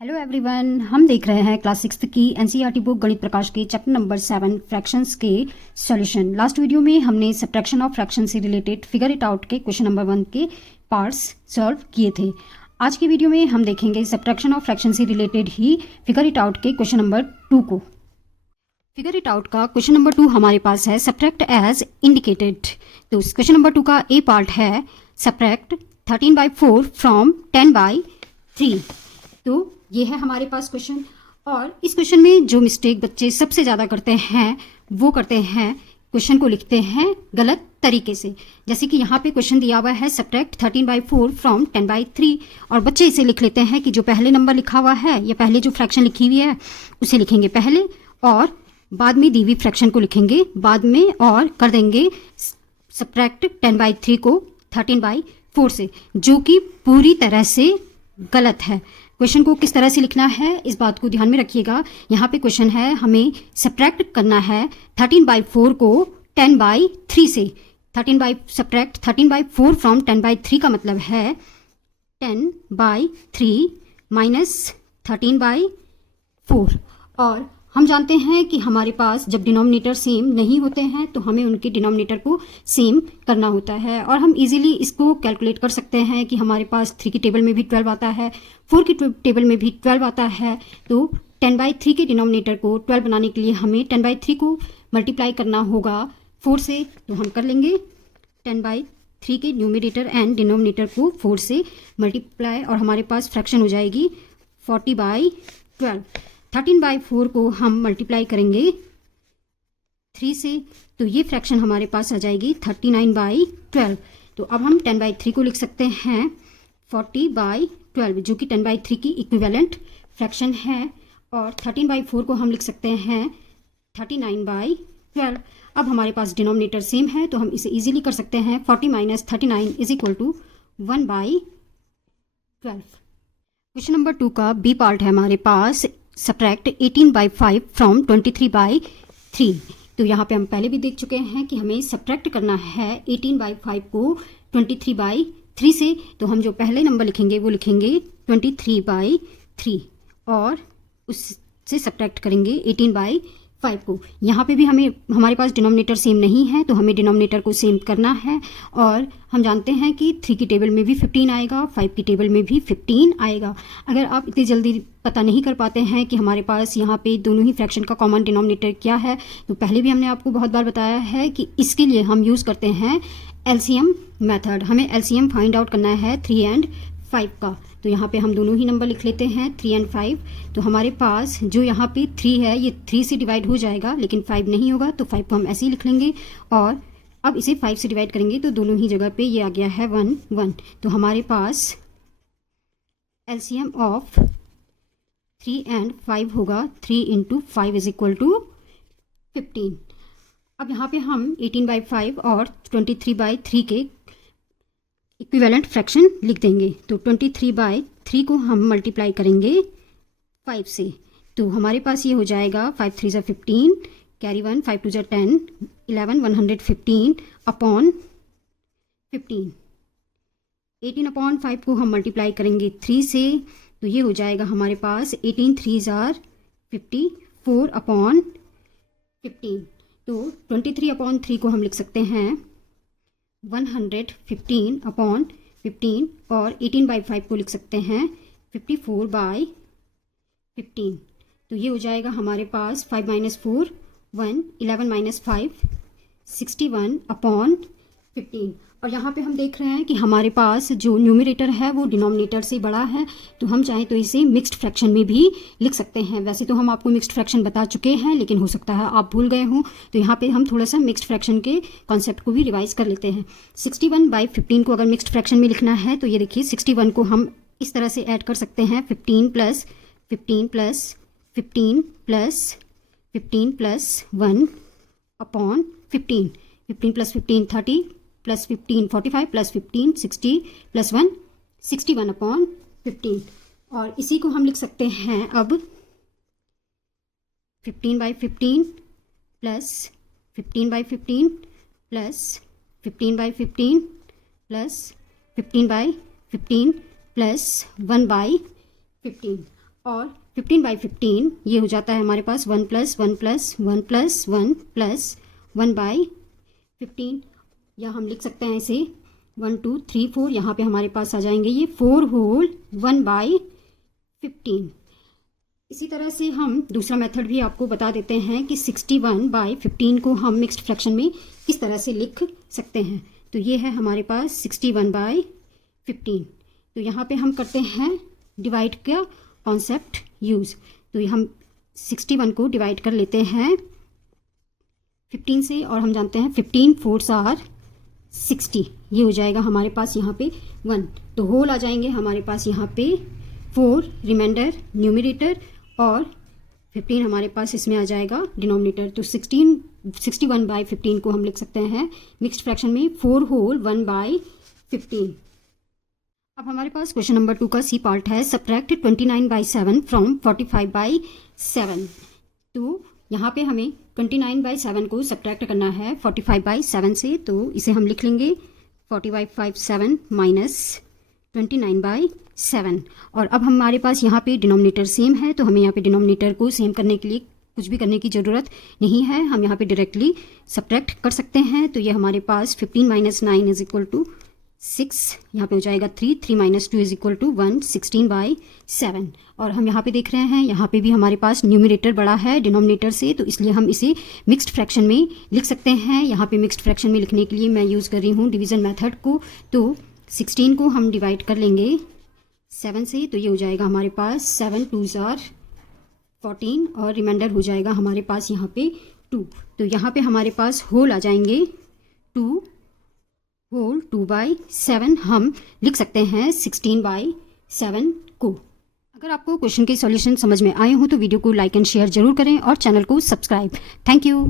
Hello everyone, हम देख रहे हैं क्लास 6 की एनसीईआरटी बुक गणित प्रकाश के चैप्टर नंबर 7 फ्रैक्शंस के सॉल्यूशन। लास्ट वीडियो में हमने सब्ट्रैक्शन ऑफ फ्रैक्शन से रिलेटेड फिगर इट आउट के क्वेश्चन नंबर 1 के पार्ट्स सॉल्व किए थे। आज की वीडियो में हम देखेंगे सब्ट्रैक्शन ऑफ फ्रैक्शन से related he figure it out के क्वेश्चन नंबर 2 को। फिगर इट आउट का क्वेश्चन नंबर 2 हमारे पास है सब्ट्रैक्ट एज इंडिकेटेड। तो क्वेश्चन नंबर 2 का ए पार्ट है सब्ट्रैक्ट 13/4 फ्रॉम 10/3। तो ये है हमारे पास क्वेश्चन, और इस क्वेश्चन में जो मिस्टेक बच्चे सबसे ज़्यादा करते हैं वो करते हैं क्वेश्चन को लिखते हैं गलत तरीके से। जैसे कि यहाँ पे क्वेश्चन दिया हुआ है सब्ट्रैक्ट 13/4 फ्रॉम 10/3, और बच्चे इसे लिख लेते हैं कि जो पहले नंबर लिखा हुआ है या पहले जो फ्रैक्शन लिखी हुई है उसे लिखेंगे पहले, और बाद में दी हुई फ्रैक्शन को लिखेंगे बाद में, और कर देंगे सब्ट्रैक्ट 10/3 को 13/4 से, जो कि पूरी तरह से गलत है। क्वेश्चन को किस तरह से लिखना है इस बात को ध्यान में रखिएगा। यहाँ पे क्वेश्चन है हमें सब्ट्रैक्ट करना है 13/4 को 10/3 से। सब्ट्रैक्ट 13/4 फ्रॉम 10/3 का मतलब है 10/3 माइनस 13/4। और हम जानते हैं कि हमारे पास जब डिनोमिनेटर सेम नहीं होते हैं तो हमें उनके डिनोमिनेटर को सेम करना होता है, और हम इजीली इसको कैलकुलेट कर सकते हैं कि हमारे पास 3 की टेबल में भी 12 आता है, 4 की टेबल में भी 12 आता है। तो 10/3 के डिनोमिनेटर को 12 बनाने के लिए हमें 10/3 को मल्टीप्लाई करना होगा 4 से। तो हम कर लेंगे 10/3 के न्यूमरेटर एंड डिनोमिनेटर को 4 से मल्टीप्लाई, और हमारे पास फ्रैक्शन हो जाएगी 40/12। 13/4 को हम मल्टीप्लाई करेंगे 3 से, तो ये फ्रैक्शन हमारे पास आ जाएगी 39/12। तो अब हम 10/3 को लिख सकते हैं 40/12, जो कि 10/3 की इक्विवेलेंट फ्रैक्शन है, और 13/4 को हम लिख सकते हैं 39/12। अब हमारे पास डिनोमिनेटर सेम है तो हम इसे इजीली कर सकते हैं 40 minus 39 is equal to 1/12। Question number 2 का बी पार्ट है हमारे पास सब्ट्रैक्ट 18/5 फ्रॉम 23/3। तो यहाँ पे हम पहले भी देख चुके हैं कि हमें सब्ट्रैक्ट करना है 18/5 को 23/3 से। तो हम जो पहले नंबर लिखेंगे वो लिखेंगे 23/3, और उससे सब्ट्रैक्ट करेंगे 18/5 को। यहाँ पे भी हमारे पास डिनोमिनेटर सेम नहीं है तो हमें डिनोमिनेटर को सेम करना है, और हम जानते हैं कि 3 की टेबल में भी 15 आएगा, 5 की टेबल में भी 15 आएगा। अगर आप इतनी जल्दी पता नहीं कर पाते हैं कि हमारे पास यहाँ पे दोनों ही फ्रैक्शन का कॉमन डिनोमिनेटर क्या है, तो पहले भी हमने आपको बहुत बार बताया है कि इसके लिए हम यूज़ करते हैं एलसीएम मेथड। हमें एलसीएम फाइंड आउट करना है 3 एंड 5 का। तो यहाँ पे हम दोनों ही नंबर लिख लेते हैं 3 एंड 5। तो हमारे पास जो यहाँ पे 3 है ये 3 से डिवाइड हो जाएगा, लेकिन 5 नहीं होगा, तो 5 को हम ऐसे ही लिख लेंगे, और अब इसे 5 से डिवाइड करेंगे तो दोनों ही जगह पे ये आ गया है 1 1। तो हमारे पास एलसीएम ऑफ 3 एंड 5 होगा 3 इंटू 5 इज इक्वल टू 15। अब यहाँ पे हम 18/5 और 23/3 के इक्विवेलेंट फ्रैक्शन लिख देंगे। तो 23/3 को हम मल्टीप्लाई करेंगे 5 से, तो हमारे पास ये हो जाएगा 5 3 ज़ा 15, कैरी 1, 5 2 ज़ा 10, 11 115 अपॉन 15। 18/5 को हम मल्टीप्लाई करेंगे 3 से, तो ये हो जाएगा हमारे पास 18 3 ज़ा 54 अपॉन 15। तो 23/3 को हम लिख सकते हैं 115 अपॉन 15, और 18/5 को लिख सकते हैं 54/15। तो ये हो जाएगा हमारे पास 5 - 4 1, 11 - 5 61 अपॉन 15। और यहाँ पे हम देख रहे हैं कि हमारे पास जो न्यूमरेटर है वो डिनोमिनेटर से बड़ा है, तो हम चाहें तो इसे मिक्स्ड फ्रैक्शन में भी लिख सकते हैं। वैसे तो हम आपको मिक्स्ड फ्रैक्शन बता चुके हैं, लेकिन हो सकता है आप भूल गए हों, तो यहाँ पे हम थोड़ा सा मिक्स्ड फ्रैक्शन के कॉन्सेप्ट को भी रिवाइज कर लेते हैं। 61/15 को अगर मिक्स्ड फ्रैक्शन में लिखना है तो ये देखिए 61 को हम इस तरह से ऐड कर सकते हैं 15 + 15 + 15 + 15 + 1 अपॉन 15। 15 + 15 30 + 15 45 + 15 60 + 1 61 अपॉन 15। और इसी को हम लिख सकते हैं अब 15/15 + 15/15 + 15/15 + 15/15 + 1/15। और 15/15 ये हो जाता है हमारे पास 1 + 1 + 1 + 1 + 1/15, या हम लिख सकते हैं इसे 1 2 3 4, यहाँ पे हमारे पास आ जाएंगे ये 4 होल 1/15। इसी तरह से हम दूसरा मेथड भी आपको बता देते हैं कि 61/15 को हम मिक्स्ड फ्रैक्शन में किस तरह से लिख सकते हैं। तो ये है हमारे पास 61/15। तो यहाँ पे हम करते हैं डिवाइड का कॉन्सेप्ट यूज़। तो हम 61 को डिवाइड कर लेते हैं 15 से, और हम जानते हैं 15 4s are 60, ये हो जाएगा हमारे पास यहाँ पे 1। तो होल आ जाएंगे हमारे पास यहाँ पे 4 रिमाइंडर न्यूमरेटर, और 15 हमारे पास इसमें आ जाएगा डिनोमिनेटर। तो 61/15 को हम लिख सकते हैं मिक्स्ड फ्रैक्शन में 4 होल 1/15। अब हमारे पास क्वेश्चन नंबर 2 का सी पार्ट है, सब्ट्रैक्ट 29/7 फ्रॉम 45/7। तो यहाँ पे हमें 29/7 को सब्ट्रैक्ट करना है 45/7 से। तो इसे हम लिख लेंगे 45/7 माइनस 29/7। और अब हमारे पास यहाँ पे डिनोमिनेटर सेम है, तो हमें यहाँ पे डिनोमिनेटर को सेम करने के लिए कुछ भी करने की ज़रूरत नहीं है, हम यहाँ पे डायरेक्टली सब्ट्रैक्ट कर सकते हैं। तो ये हमारे पास 15 - 9 = 6, यहाँ पे हो जाएगा 3 3 - 2 = 1 16/7। और हम यहाँ पे देख रहे हैं, यहाँ पे भी हमारे पास न्यूमरेटर बड़ा है डिनोमिनेटर से, तो इसलिए हम इसे मिक्स्ड फ्रैक्शन में लिख सकते हैं। यहाँ पे मिक्स्ड फ्रैक्शन में लिखने के लिए मैं यूज़ कर रही हूँ डिवीज़न मेथड को। तो 16 को हम डिवाइड कर लेंगे 7 से, तो ये हो जाएगा हमारे पास 7 2s are 14, और रिमाइंडर हो जाएगा हमारे पास यहाँ पे 2। तो यहाँ पे हमारे पास होल आ जाएंगे 2 होल 2/7, हम लिख सकते हैं 16/7 को। अगर आपको क्वेश्चन के सॉल्यूशन समझ में आए हो तो वीडियो को लाइक एंड शेयर जरूर करें और चैनल को सब्सक्राइब। Thank you.